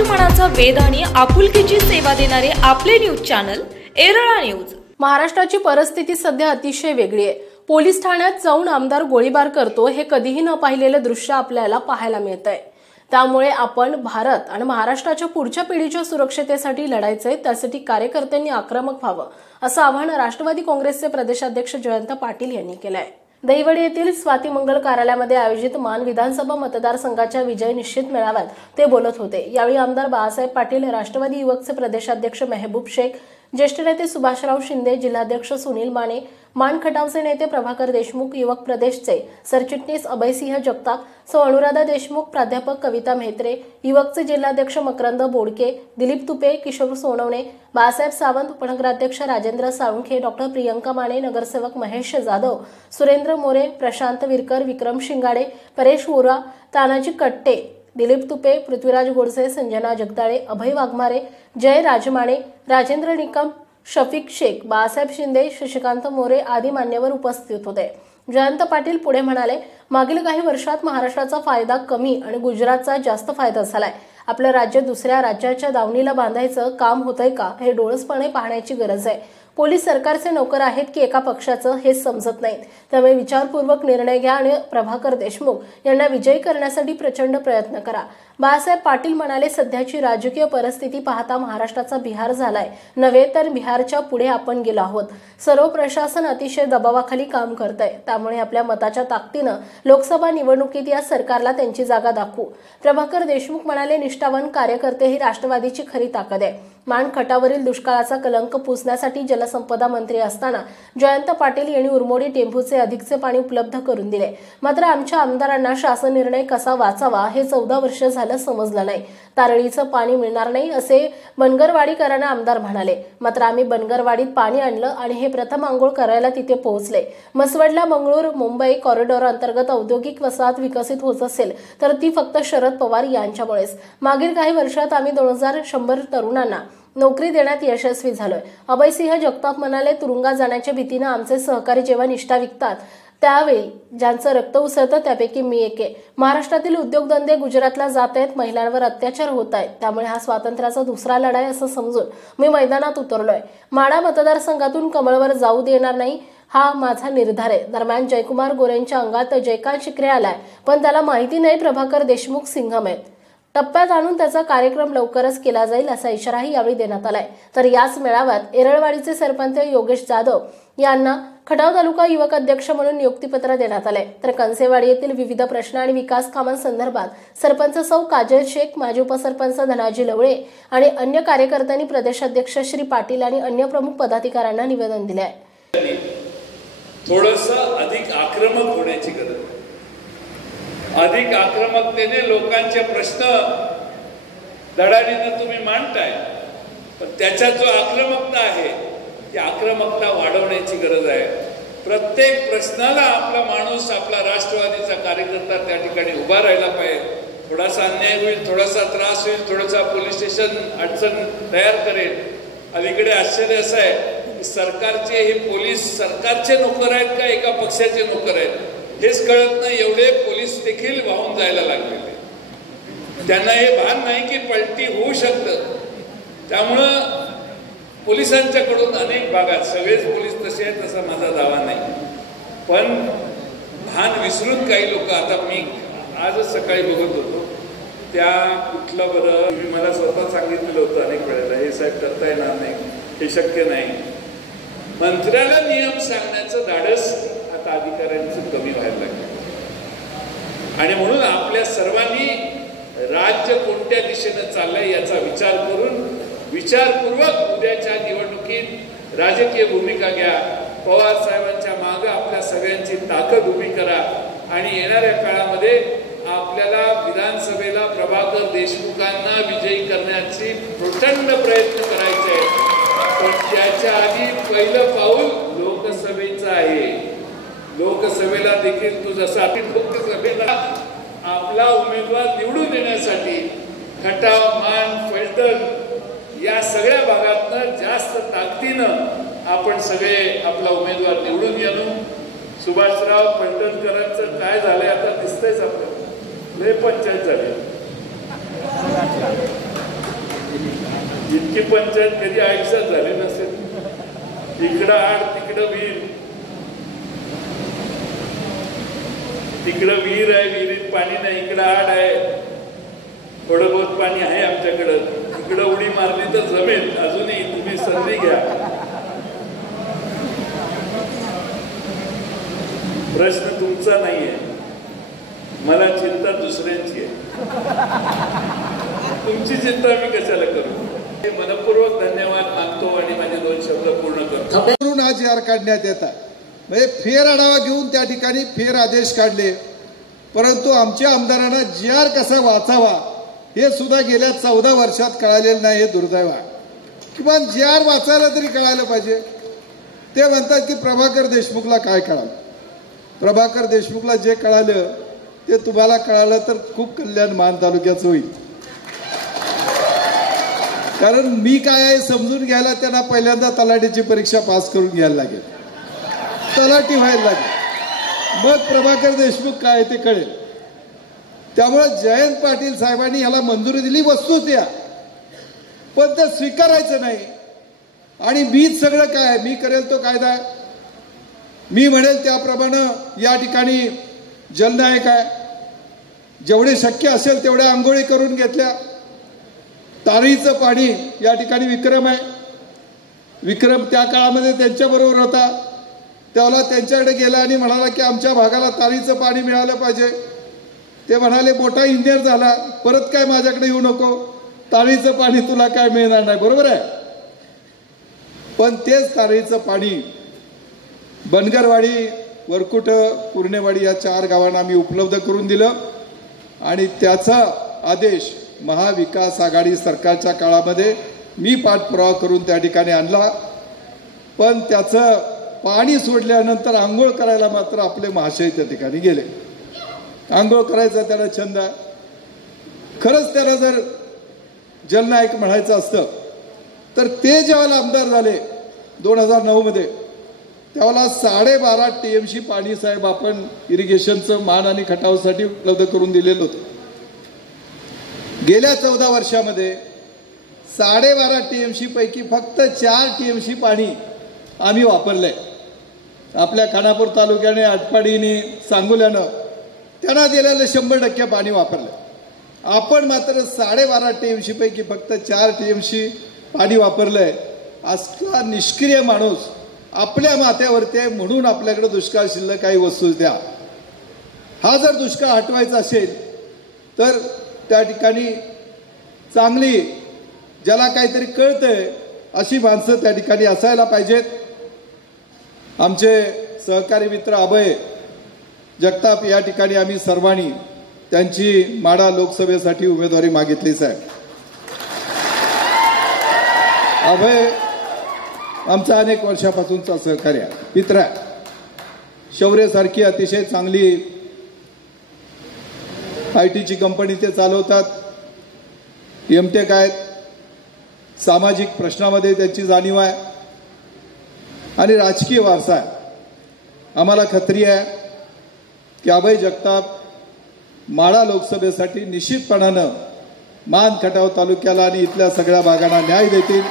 मराठमोळ्याचा वेध आणि आपुलकीची सेवा देणारे आपले न्यूज चॅनल एरळा न्यूज। महाराष्ट्राची परिस्थिती सध्या अतिशय वेगळी आहे। पोलीस ठाण्यात जाऊन आमदार गोळीबार करतो हे कधीही न पाहिलेले दृश्य आपल्याला पाहायला मिळतंय। त्यामुळे आपण भारत आणि महाराष्ट्राच्या पुढच्या पिढीच्या सुरक्षतेसाठी लढायचंय, त्यासाठी कार्यकर्त्यांनी आक्रमक व्हावं असं आवाहन राष्ट्रवादी काँग्रेसचे प्रदेशाध्यक्ष जयंत पाटील यांनी केलंय। दहिवडी येथील स्वाती मंगल कार्यालयामध्ये आयोजित मान विधानसभा मतदारसंघाच्या विजय निश्चित मेळाव्यात ते बोलत होते। यावेळी आमदार बाळासाहेब पाटील, राष्ट्रवादी युवकचे प्रदेशाध्यक्ष मेहबूब शेख, ज्येष्ठ नेते सुभाषराव शिंदे, जिल्हाध्यक्ष सुनील माने, मान खटावचे नेते प्रभाकर देशमुख, युवक प्रदेशचे सरचिटणीस अभयसिंह जगताप, सौ अनुराधा देशमुख, प्राध्यापक कविता म्हेत्रे, युवकचे जिल्हाध्यक्ष मकरंद बोडके, दिलीप तुपे, किशोर सोनवणे, बाळासाहेब सावंत, उपनगराध्यक्ष राजेंद्र साळुंखे, डॉक्टर प्रियंका माने, नगरसेवक महेश जाधव, सुरेंद्र मोरे, प्रशांत विरकर, विक्रम शिंगाडे, परेश वोरा, तानाजी कट्टे, दिलीप तुपे, पृथ्वीराज गोडसे, संजना जगदाळे, अभय वाघमारे, जय राजमाणे, राजेंद्र निकम, शफिक शेख, बाळासाहेब शिंदे, शशिकांत मोरे आदी मान्यवर उपस्थित होते। जयंत पाटील पुढे म्हणाले, मागील काही वर्षात महाराष्ट्राचा फायदा कमी आणि गुजरातचा जास्त फायदा झालाय। आपलं राज्य दुसऱ्या राज्याच्या दावणीला बांधायचं काम होतंय का हे डोळसपणे पाहण्याची गरज आहे। पोलीस सरकारचे नोकर आहेत की एका पक्षाचं हे समजत नाही, त्यामुळे विचारपूर्वक निर्णय घ्या आणि प्रभाकर देशमुख यांना विजयी करण्यासाठी प्रचंड प्रयत्न करा। बाळासाहेब पाटील म्हणाले, सध्याची राजकीय परिस्थिती पाहता महाराष्ट्राचा बिहार झालाय नव्हे तर बिहारच्या पुढे आपण गेलो आहोत। सर्व प्रशासन अतिशय दबावाखाली काम करतंय, त्यामुळे आपल्या मताच्या ताकदीनं लोकसभा निवडणुकीत या सरकारला त्यांची जागा दाखवू। प्रभाकर देशमुख म्हणाले, निष्ठावान कार्यकर्ते ही राष्ट्रवादीची खरी ताकद आहे। मान खटावरील दुष्काळाचा कलंक पुसण्यासाठी जलसंपदा मंत्री असताना जयंत पाटील यांनी उरमोडी टेंभूचे अधिकचे पाणी उपलब्ध करून दिले, मात्र आमच्या आमदारांना शासन निर्णय कसा वाचावा हे 14 वर्ष झालं समजलं नाही। तारळीचं पाणी मिळणार नाही असे बनगरवाडीकरांना आमदार म्हणाले, मात्र आम्ही बनगरवाडीत पाणी आणलं आणि हे प्रथम आंघोळ करायला तिथे पोहोचले। मसवडला मंगळूर मुंबई कॉरिडॉर अंतर्गत औद्योगिक वसाहत विकसित होत असेल तर ती फक्त शरद पवार यांच्यामुळेच। मागील काही वर्षात आम्ही 2100 तरुणांना नोकरी देण्यात यशस्वी झालोय। अभयसिंह जगताप म्हणाले, तुरुंगात जाण्याच्या भीतीने आमचे सहकारी जेव्हा निष्ठा विकतात त्यावेळी ज्यांचं रक्त उसळतं त्यापैकी मी एक आहे। महाराष्ट्रातील उद्योगधंदे गुजरातला जात आहेत, महिलांवर अत्याचार होत आहेत, त्यामुळे हा स्वातंत्र्याचा दुसरा लढाई असं समजून मी मैदानात उतरलोय। माढा मतदारसंघातून कमळवर जाऊ देणार नाही हा माझा निर्धार आहे। दरम्यान जयकुमार गोरेंच्या अंगात जयकांत शिकरे आलाय, पण त्याला माहिती नाही प्रभाकर देशमुख सिंघम आहेत। टप्प्यात आणून त्याचा कार्यक्रम लवकरच केला जाईल असा इशाराही यावेळी देण्यात आलाय। तर याच मेळाव्यात एरळवाडीचे सरपंच योगेश जाधव यांना खटाव तालुका युवक अध्यक्ष म्हणून नियुक्तीपत्र देण्यात आले। तर कंसेवाडी येथील विविध प्रश्न आणि विकास कामांसंदर्भात सरपंच सौ काजल शेख, माजी उपसरपंच धनाजी लवळे आणि अन्य कार्यकर्त्यांनी प्रदेशाध्यक्ष श्री पाटील आणि अन्य प्रमुख पदाधिकाऱ्यांना निवेदन दिले आहे। थोडंसं अधिक आक्रमक होण्याची गरज आहे। अधिक आक्रमकतेने लोकांचे प्रश्न धडाडीने तुम्ही मांडताय, पण त्याच्यात जो आक्रमकता आहे ती आक्रमकता वाढवण्याची गरज आहे। प्रत्येक प्रश्नाला आपला माणूस, आपला राष्ट्रवादीचा कार्यकर्ता त्या ठिकाणी उभा राहिला पाहिजे। थोडासा अन्याय होईल, थोडासा त्रास होईल, थोडासा पोलीस स्टेशन अडचण तयार करेल। अलीकडे आश्चर्य असं आहे की सरकारचे हे पोलीस सरकारचे नोकर आहेत का एका पक्षाचे नोकर आहेत हेच कळत नाही। एवढे पोलीस देखील वाहून जायला लागलेले, त्यांना हे भान नाही की पलटी होऊ शकतं। त्यामुळं पोलिसांच्याकडून अनेक भागात, सगळेच पोलीस तसे आहेत असा माझा दावा नाही, पण भान विसरून काही लोक, आता मी आजच सकाळी बघत होतो त्या कुठलं बरं, मी मला स्वतः सांगितलेलं होतं अनेक वेळेला, हे साहेब करता येणार नाही, हे शक्य नाही। मंत्र्याला नियम सांगण्याचं धाडस आता अधिकाऱ्यांचं कमी व्हायला लागलं आणि म्हणून आपल्या सर्वांनी राज्य कोणत्या दिशेने चाललंय याचा विचार करून विचारपूर्वक उद्याच्या निवडणुकीत राजकीय भूमिका घ्या। पवार साहेबांच्या मागे आपल्या सगळ्यांची ताकद उभी करा आणि येणाऱ्या काळामध्ये आपल्याला विधानसभेला प्रभाकर देशमुखांना विजयी करण्याची प्रचंड प्रयत्न करायचे आहेत, पण त्याच्या आधी पहिलं पाऊल लोकसभेचं आहे। लोकसभेला देखील तू जसा लोकसभेला आपला उमेदवार निवडून देण्यासाठी खटाव, मान, फलटण या सगळ्या भागातनं जास्त ताकदीनं आपण सगळे आपला उमेदवार निवडून येणं। सुभाषराव फलटणकरांचं काय झालंय आता दिसतंयच आपल्याला, लय पंचायत झाली। इतकी पंचायत कधी आयुष्यात झाली नसेल. इकडं आड तिकडं विहीर, तिकडं विहीर आहे, विहिरीत पाणी नाही, इकडं आड आहे, थोडं बहुत पाणी आहे आमच्याकडं. इकडं उडी मारली तर जमेल. अजूनही तुम्ही संधी घ्या. प्रश्न तुमचा नाहीये, मला चिंता दुसऱ्यांची आहे. तुमची चिंता मी कशाला करू. मनपूर्वक धन्यवाद मागतो आणि माझे 2 शब्द पूर्ण करतो. करून हा जी आर काढण्यात येतात, म्हणजे फेर आढावा घेऊन त्या ठिकाणी फेर आदेश काढले, परंतु आमच्या आमदारांना जी आर कसा वाचावा हे सुद्धा गेल्या 14 वर्षात कळालेलं नाही. हे दुर्दैव आहे. किमान जी आर वाचायला तरी कळायला पाहिजे. ते म्हणतात की प्रभाकर देशमुखला काय कळालं. प्रभाकर देशमुखला जे कळालं ते तुम्हाला कळालं तर खूप कल्याण मान तालुक्याचं होईल. कारण मी काय आहे समजून घ्यायला त्यांना पहिल्यांदा तलाठीची परीक्षा पास करून घ्यायला लागेल, तलाठी व्हायला लागेल, मग प्रभाकर देशमुख काय ते कळेल. त्यामुळे जयंत पाटील साहेबांनी याला मंजुरी दिली, वस्तूच या, पण ते स्वीकारायचं नाही. आणि मीच सगळं काय, मी करेल तो कायदा, मी म्हणेल त्याप्रमाणे या ठिकाणी जलनायक आहे. जेवढे शक्य असेल तेवढ्या आंघोळी करून घेतल्या. तारीचं पाणी या ठिकाणी विक्रम आहे. विक्रम त्या काळामध्ये त्यांच्याबरोबर होता. त्यावेळेला त्यांच्याकडे गेला आणि म्हणाला की आमच्या भागाला तारीचं पाणी मिळालं पाहिजे. ते म्हणाले मोठा इंजिनियर झाला, परत काय माझ्याकडे येऊ नको, तारीचं पाणी तुला काय मिळणार नाही. बरोबर आहे. पण तेच तारीचं पाणी बनगरवाडी, वरकुट, पूर्णेवाडी या 4 गावांना आम्ही उपलब्ध करून दिलं. आणि त्याचा आदेश महाविकास आघाडी सरकारच्या काळामध्ये मी पाठपुरावा करून त्या ठिकाणी आणला. पण त्याचं पाणी सोडल्यानंतर आंघोळ करायला मात्र आपले महाशय त्या ठिकाणी गेले. आंघोळ करायचा त्याला छंद आहे. खरंच त्याला जर जलनायक म्हणायचं असतं तर ते ज्यावेळेला आमदार झाले 2009 मध्ये, त्यावेळेला 12.5 TMC पाणी साहेब आपण इरिगेशनचं मान आणि खटावसाठी उपलब्ध करून दिलेलं होतं. गेल्या 14 वर्षामध्ये 12.5 TMC पैकी फक्त 4 TMC पाणी आम्ही वापरलंय. आपल्या खानापूर तालुक्याने, आटपाडीने, सांगोल्यानं त्यांना दिलेलं 100% पाणी वापरलं. आपण मात्र 12.5 TMC पैकी फक्त 4 TMC पाणी वापरलंय. असला निष्क्रिय माणूस आपल्या माथ्यावरती आहे म्हणून आपल्याकडे दुष्काळ शिल्लक काही वस्तू द्या. हा जर दुष्काळ हटवायचा असेल तर त्या ठिकाणी चांगली, ज्याला काहीतरी कळतंय अशी माणसं त्या ठिकाणी असायला पाहिजेत. आमचे सहकारी मित्र अभय जगताप या ठिकाणी आम्ही सर्वांनी त्यांची माढा लोकसभेसाठी उमेदवारी मागितली. साहेब अभय आमचा अनेक वर्षापासूनचा सहकार्य मित्र आहे. शौर्यसारखी अतिशय चांगली IT ची कंपनी ते चालवतात. एमटेक आहेत. सामाजिक प्रश्नामध्ये त्यांची जाणीव आहे आणि राजकीय वारसा आहे. आम्हाला खात्री आहे की अभय जगताप माढा लोकसभेसाठी निश्चितपणानं मान खटाव तालुक्याला आणि इथल्या सगळ्या भागांना न्याय देतील.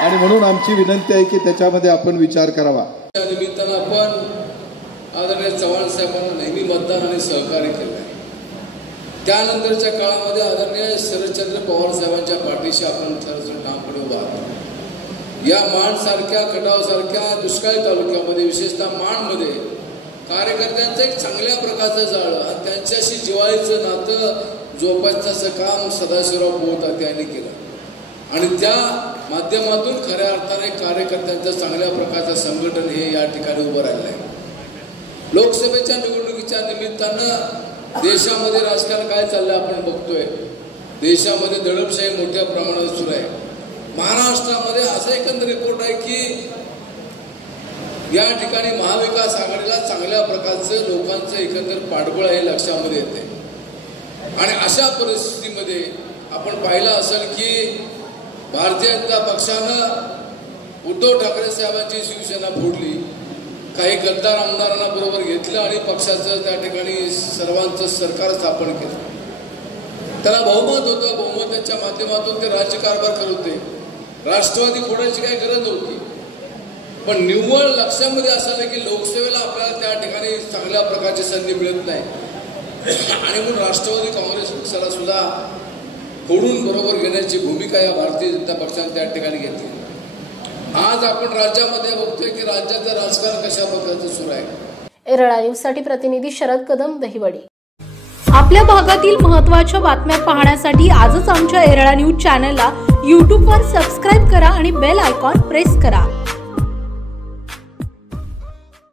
आणि म्हणून आमची विनंती आहे की त्याच्यामध्ये आपण विचार करावा. त्या निमित्तानं आपण आदरणीय चव्हाण साहेबांना नेहमी मतदान आणि सहकार्य केलं. त्यानंतरच्या काळामध्ये आदरणीय शरदचंद्र पवार साहेबांच्या पाठीशी आपण सर्वजण ठामपणे उभा आहोत. या माणसारख्या, खटावसारख्या दुष्काळी तालुक्यामध्ये, विशेषतः माणमध्ये कार्यकर्त्यांचं एक चांगल्या प्रकारचं जाळं आणि त्यांच्याशी जिव्हाळीचं नातं जोपासण्याचं काम सदाशिवराव बोहता यांनी केलं. आणि त्या माध्यमातून खऱ्या अर्थाने कार्यकर्त्यांचं चांगल्या प्रकारचं संघटन हे या ठिकाणी उभं राहिलं आहे. लोकसभेच्या निवडणुकीच्या निमित्तानं देशामध्ये राजकारण काय चाललंय आपण बघतोय. देशामध्ये दडपशाही मोठ्या प्रमाणात सुरू आहे. महाराष्ट्रामध्ये असा एकंदर रिपोर्ट आहे की या ठिकाणी महाविकास आघाडीला चांगल्या प्रकारचं लोकांचं एकंदर पाठबळ हे लक्षामध्ये येते. आणि अशा परिस्थितीमध्ये आपण पाहिलं असेल की भारतीय जनता पक्षानं उद्धव ठाकरे साहेबांची शिवसेना फोडली. काही गद्दार आमदारांना बरोबर घेतलं आणि पक्षाचं त्या ठिकाणी सर्वांचं सरकार स्थापन केलं. त्याला बहुमत होतं. बहुमताच्या माध्यमातून ते राज्यकारभार करत होते. राष्ट्रवादी फोडायची काही गरज नव्हती, पण निव्वळ लक्षामध्ये असं की लोकसेवेला आपल्याला त्या ठिकाणी चांगल्या प्रकारची संधी मिळत नाही आणि म्हणून राष्ट्रवादी काँग्रेस पक्षाला सुद्धा फोडून बरोबर घेण्याची भूमिका या भारतीय जनता पक्षाने त्या ठिकाणी घेतली. आज आपण राज्यामध्ये बघतोय की राज्याचं राजकारण कशा प्रकारचं सुरू आहे. एरळा न्यूजसाठी प्रतिनिधी शरद कदम, दहिवडी. आपल्या भागातील महत्त्वाच्या बातम्या पाहण्यासाठी आजच आमच्या एरळा न्यूज चॅनलला यूट्यूबवर सबस्क्राईब करा आणि बेल आयकॉन प्रेस करा.